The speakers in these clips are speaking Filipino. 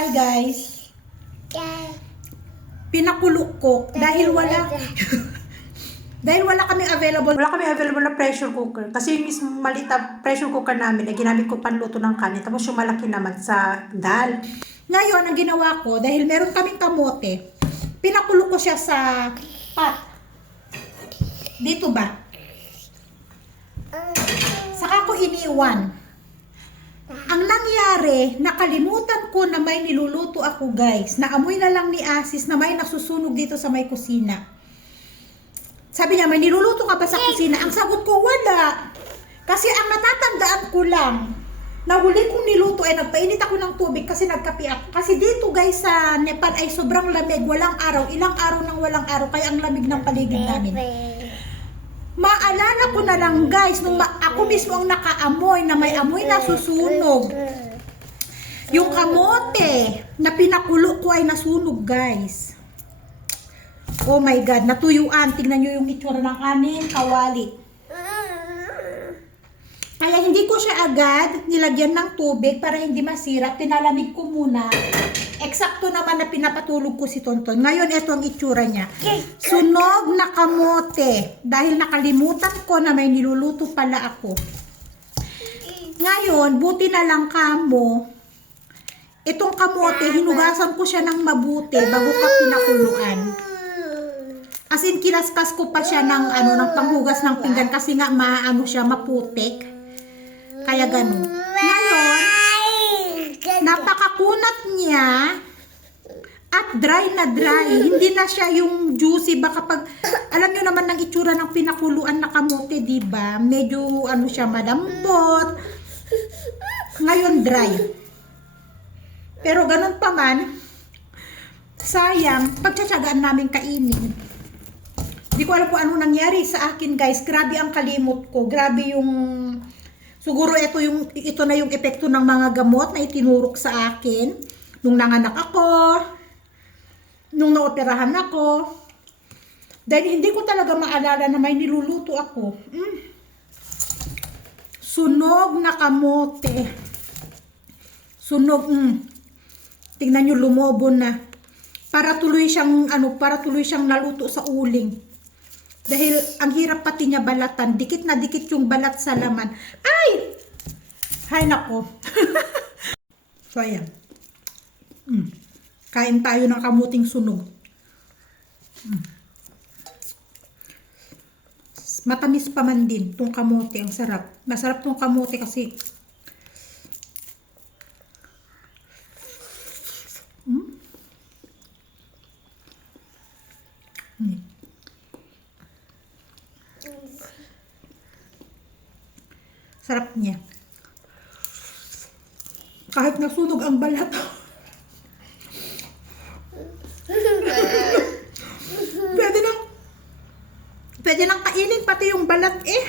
Hi guys. Pinakulok ko dahil wala kaming available. Wala kaming available na pressure cooker. Kasi yung mismo maliit na pressure cooker namin ay ginamit ko panluto ng kanin. Tapos yung malaki naman sa dal. Ngayon, ang ginawa ko, dahil meron kaming kamote, pinakulok ko siya sa pot. Dito ba? Saka ko iniwan. Ang nangyari, nakalimutan ko na may niluluto ako guys. Naamoy na lang ni Asis na may nasusunog dito sa may kusina. Sabi niya, may niluluto ka ba sa kusina? Ang sagot ko, wala. Kasi ang natatandaan ko lang, na huli kong niluto ay nagpainit ako ng tubig kasi nagkape ako. Kasi dito guys sa Nepal ay sobrang lamig, walang araw. Ilang araw nang walang araw, kaya ang lamig ng paligid namin. Maalala ko na lang guys, nung ako mismo ang nakaamoy na may amoy na susunog. Yung kamote na pinakulo ko ay nasunog guys. Oh my God, natuyuan. Tingnan nyo yung itsura ng aming kawali. Kaya hindi ko siya agad nilagyan ng tubig para hindi masira. Pinalamig ko muna. Eksakto naman na pinapatulog ko si Tonton. Ngayon, ito ang itsura niya. Sunog na kamote. Dahil nakalimutan ko na may niluluto pala ako. Ngayon, buti na lang kamo. Itong kamote, hinugasan ko siya ng mabuti bago ka pinakuluan. As in, kinaskas ko pa siya ng, ng panghugas ng pinggan kasi nga siya, maputik. Kaya ganun. Ngayon, napakakunat niya at dry na dry. Hindi na siya yung juicy. Baka pag, alam nyo naman ng itsura ng pinakuluan na kamote, diba? Medyo, siya, malambot. Ngayon, dry. Pero ganun pa man, sayang, pagtsatsagaan namin kainin. Hindi ko alam kung ano nangyari sa akin guys. Grabe ang kalimot ko. Grabe yung... Siguro ito na yung epekto ng mga gamot na itinurok sa akin. Nung nanganak ako. Nung naoperahan ako. Dahil hindi ko talaga maalala na may niluluto ako. Sunog na kamote. Sunog. Tingnan nyo, lumobo na. Para tuloy siyang naluto sa uling. Dahil ang hirap pati niya balatan. Dikit na dikit yung balat sa laman. Ay! Hay nako. So ayan. Kain tayo ng kamuting sunog. Matamis pa man din tong kamote. Ang sarap. Masarap tong kamote kasi sarap niya. Kahit nasunog ang balat. Pwede nang kainin pati yung balat eh.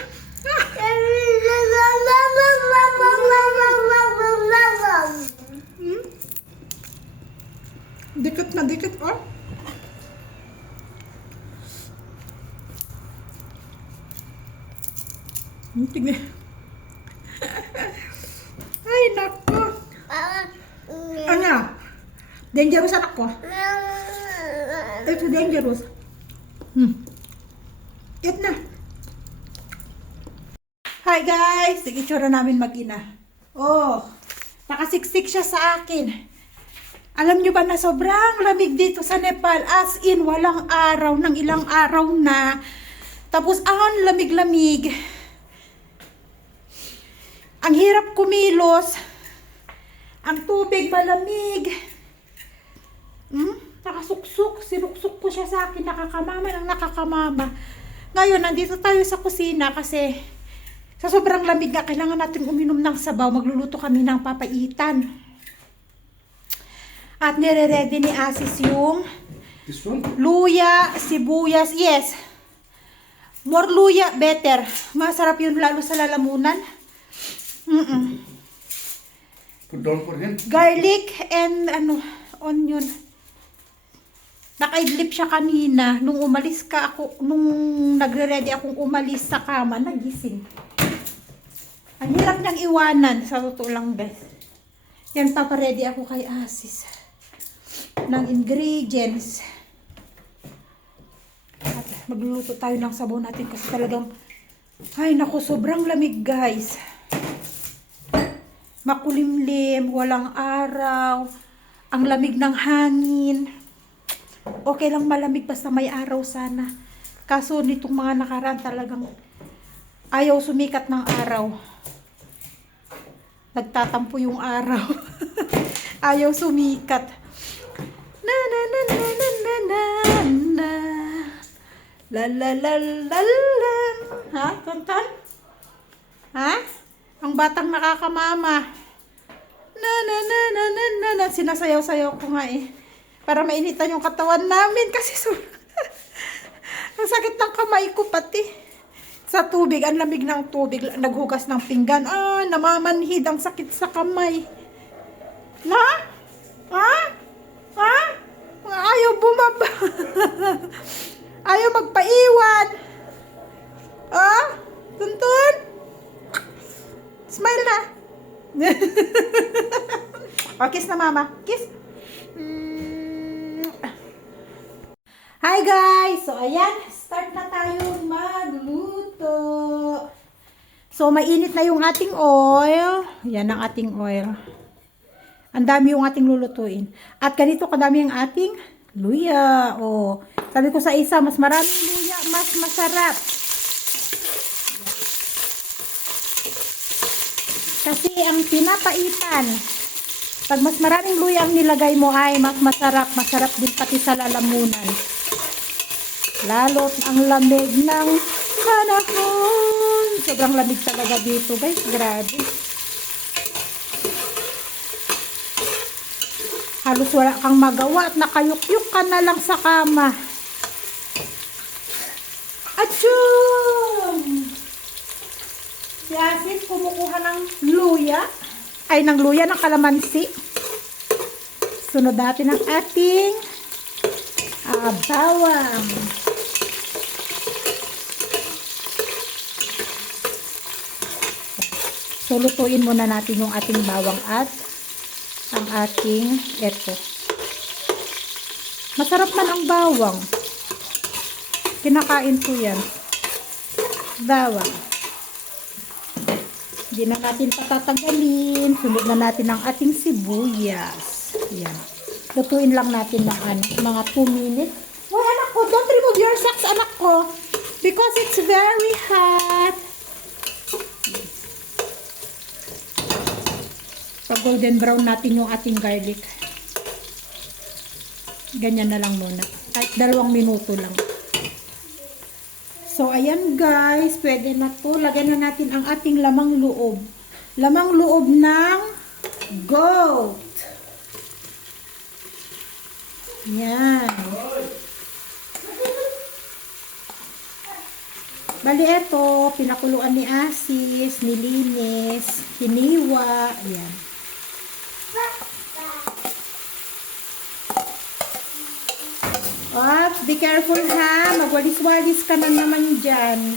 Dikit na dikit oh. Tingnan. Ay, nako. Ano? Dangerous anak ko. Ito dangerous. Eat na. Hi guys. Itsura namin mag-ina. Oh, nakasiksik siya sa akin. Alam nyo ba na sobrang lamig dito sa Nepal? As in, walang araw, ng ilang araw na. Tapos, ang lamig-lamig. Ang hirap kumilos. Ang tubig malamig. Nakasuksok. Sinuksok ko siya sa akin. Nakakamama ng nakakamama. Ngayon, nandito tayo sa kusina kasi sa sobrang lamig nga, kailangan natin uminom ng sabaw. Magluluto kami ng papaitan. At nire-ready ni Asis yung luya, sibuyas. Yes. More luya, better. Masarap yun lalo sa lalamunan. Put down for him. Garlic and onion. Nakaidlip siya kanina nung umalis ka ako, nung nagre-ready akong umalis sa kama, nagising. Ang hirap niyang iwanan, sa totoo lang guys. Yan, paparedy ako kay Asis ng ingredients. At magluluto tayo ng sabaw natin kasi talagang, ay naku, sobrang lamig guys. Makulimlim, walang araw, ang lamig ng hangin. Okay lang malamig basta may araw sana. Kaso nitong mga nakaraan talagang ayaw sumikat ng araw. Nagtatampo yung araw. Ayaw sumikat. Na na na na na na na na. La la la la la. Ha? Tonton? Ha? Ang batang nakakamama. Na na na na na na na. Sinasayaw-sayaw ko nga eh. Para mainitan yung katawan namin kasi ang sakit ng kamay ko pati. Sa tubig, ang lamig ng tubig, naghugas ng pinggan. Ah, namamanhid, ang sakit sa kamay. Na? Ha? Ha? Ayaw bumaba. Ayaw magpaiwan. Ah? Tuntun? Smile na. O, kiss na mama. Kiss. Hi guys! So ayan, start na tayong magluto. So mainit na yung ating oil. Yan ang ating oil. Ang dami yung ating lulutuin. At ganito kadami ang ating luya. Oh, sabi ko sa isa, mas maraming luya, mas masarap. Kasi ang pinapaitan, pag mas maraming luya ang nilagay mo ay mas masarap. Masarap din pati sa lalamunan. Lalo't ang lamig ng panahon. Sobrang lamig talaga dito guys. Grabe. Halos wala kang magawa at nakayukyuk ka na lang sa kama. Achoo! Si Asis kumukuha ng luya. Ay, ng luya, ng kalamansi. Sunod natin ang ating bawang. So, lutuin muna natin yung ating bawang at ang ating eto. Masarap man ang bawang. Kinakain ko yan. Bawang. Hindi na natin patatagalin. Sunod na natin ang ating sibuyas. Yan. Lutuin lang natin ng mga 2 minutes. Uy, anak ko, don't remove your socks, anak ko. Because it's very hot. Pag golden brown natin yung ating garlic. Ganyan na lang muna. Kahit 2 minuto lang. So, ayan guys. Pwede na to. Lagyan na natin ang ating lamang loob. Lamang loob ng goat. Yan. Bali, eto. Pinakuluan ni Asis. Nilinis. Hiniwa. Yan. Oops, be careful ha. Magwalis-walis ka na naman dyan.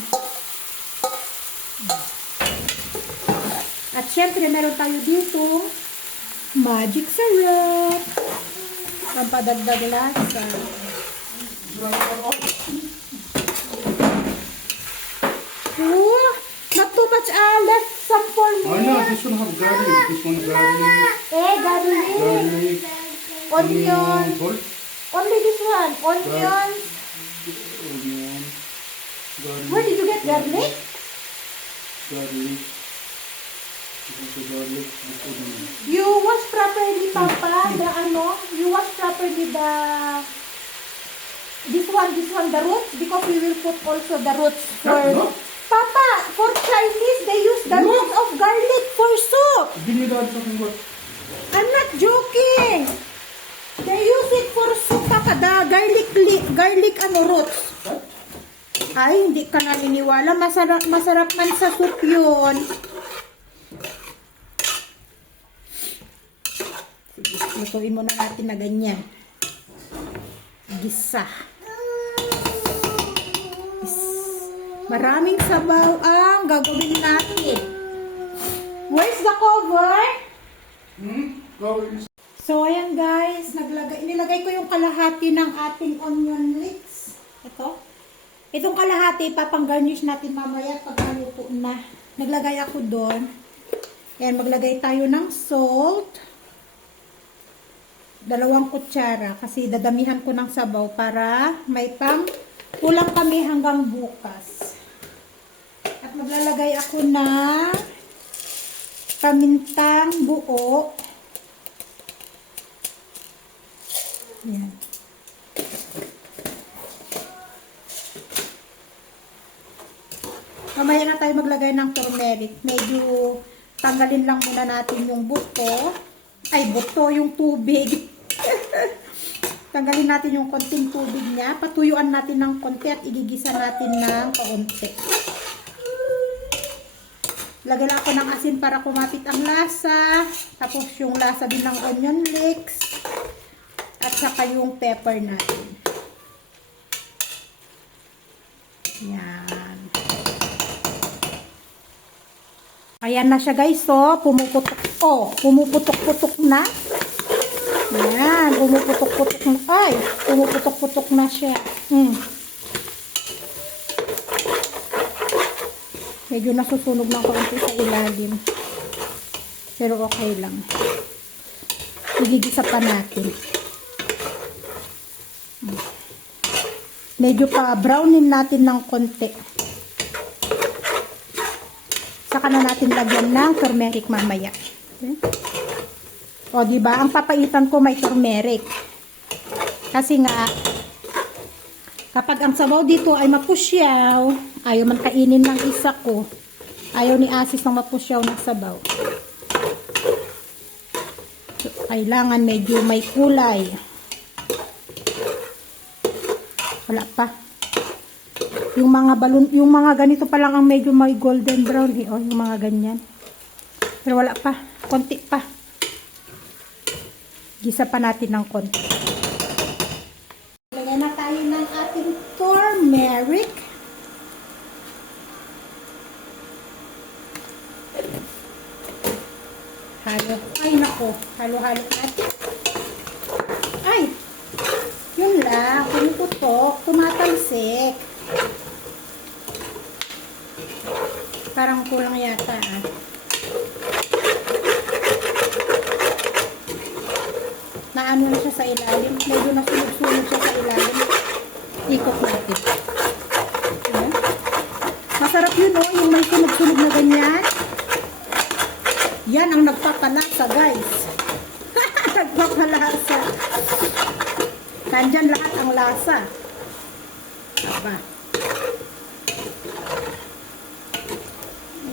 At syempre, meron tayo dito magic syrup. Pampadagdag lasa. Oh, not too much. Left some for me. Oh no, this one have garlic. This one garlic. Garlic. Garlic. Onion. What? Only this one. Onion. Onion. Garlic. Where did you get garlic? Garlic. This is the garlic. This onion. You wash properly, Papa. You wash properly this one, the roots, because we will put also the roots for. No. Papa, for Chinese, they use the No. roots of garlic for soup. Give me that fucking what? I'm not joking. They use it for soup, Papa. The garlic roots. Ay, hindi ka naniniwala. Masarap man sa soup yun. Lutuin muna natin na ganyan. Gisa. Maraming sabaw ang gagawin natin. Where's the cover? Hmm? Garlic. So, ayan guys, nilagay ko yung kalahati ng ating onion leeks. Ito. Itong kalahati, papang-garnish natin mamaya pag naluto na. Naglagay ako doon. Ayan, maglagay tayo ng salt. 2 kutsara kasi dadamihan ko ng sabaw para may kulang kami hanggang bukas. At maglalagay ako ng pamintang buo. Ayan. Mamaya na tayo maglagay ng turmeric. Medyo tanggalin lang muna natin yung buto. Ay, buto, yung tubig. Tanggalin natin yung konting tubig niya. Patuyuan natin ng konti at igigisa natin ng kaunti. Lagyan ako ng asin para kumapit ang lasa. Tapos yung lasa din ng onion leeks. At saka yung pepper natin. Yan. Ayan na siya guys. So, pumuputok. Oh, pumuputok-putok na. Yan. Pumuputok-putok na. Ay, pumuputok-putok na siya. Medyo nasusunog ng kaunti sa ilalim. Pero okay lang. Igigisa pa natin. Medyo pa brownin natin ng konti. Saka na natin lagyan ng turmeric mamaya. Okay. O, diba? Ang papaitan ko may turmeric. Kasi nga, kapag ang sabaw dito ay mapusyaw, ayaw man kainin ng isa ko. Ayaw ni Asis ng mapusyaw ng sabaw. So, kailangan medyo may kulay. Wala pa. Yung mga balon, yung mga ganito pa lang ang medyo may golden brown eh. O, yung mga ganyan. Pero wala pa. Konti pa. Gisa pa natin ng konti. Lagyan na tayo ng ating turmeric. Halo. Ay, nako. Halo-halo natin. Ay! Yun lang. Pumuputok. Tumatalsik. Parang kulang yata ah. Naano na siya sa ilalim. Medyo nasunog-sunog siya sa ilalim. Ikot natin. Ayan. Masarap yun oh. Yung may sunog-sunog na ganyan. Yan ang nagpapalasa guys. Nagpapalasa. Nandyan lahat ang lasa. Aba.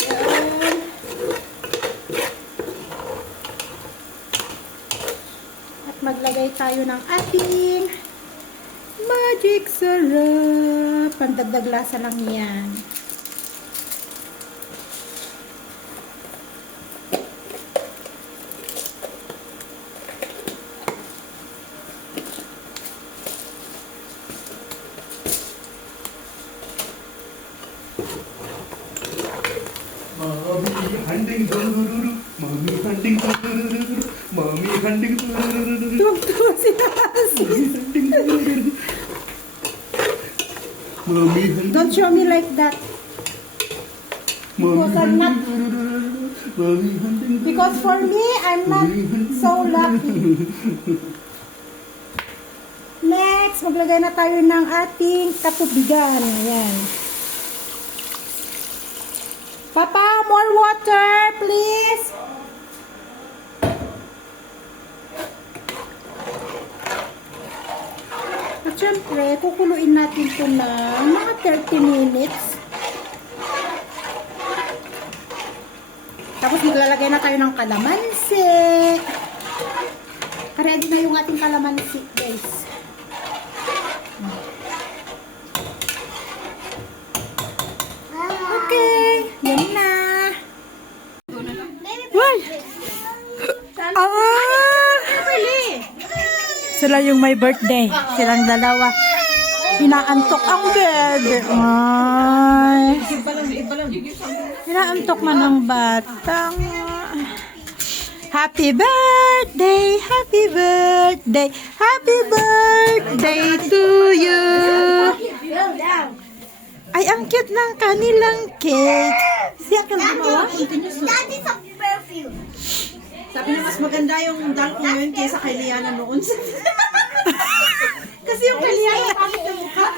Yan. At maglagay tayo ng ating magic syrup. Pandagdag lasa lang yan. Mommy hunting turururu. Mommy hunting turururu. Mommy hunting turururu. Tuwag-tuwa si Asis. Mommy hunting turururu. Mommy hunting. Don't show me like that. Mommy Because I'm not, hunting turururu. Mommy hunting. because for me, I'm not so lucky. Next, maglagay na tayo ng ating katubigan. Ayan. Papa, more water, please. At syempre, kukuluin natin ito ng mga 30 minutes. Tapos maglalagay na tayo ng kalamansi. Ready na yung ating kalamansi, guys. Okay, yan na. Why? Sila yung may birthday. Silang dalawa. Inaantok ang bed. Ay. Inaantok man ang batang. Happy birthday, happy birthday, happy birthday to you. Ay, ang cute ng kanilang cake. Siya ka gumawa? That is a perfume. Sabi niya, mas maganda yung dunk ko ngayon kaysa kay Liana noon. Kasi yung kay Liana, pangit yung mukha.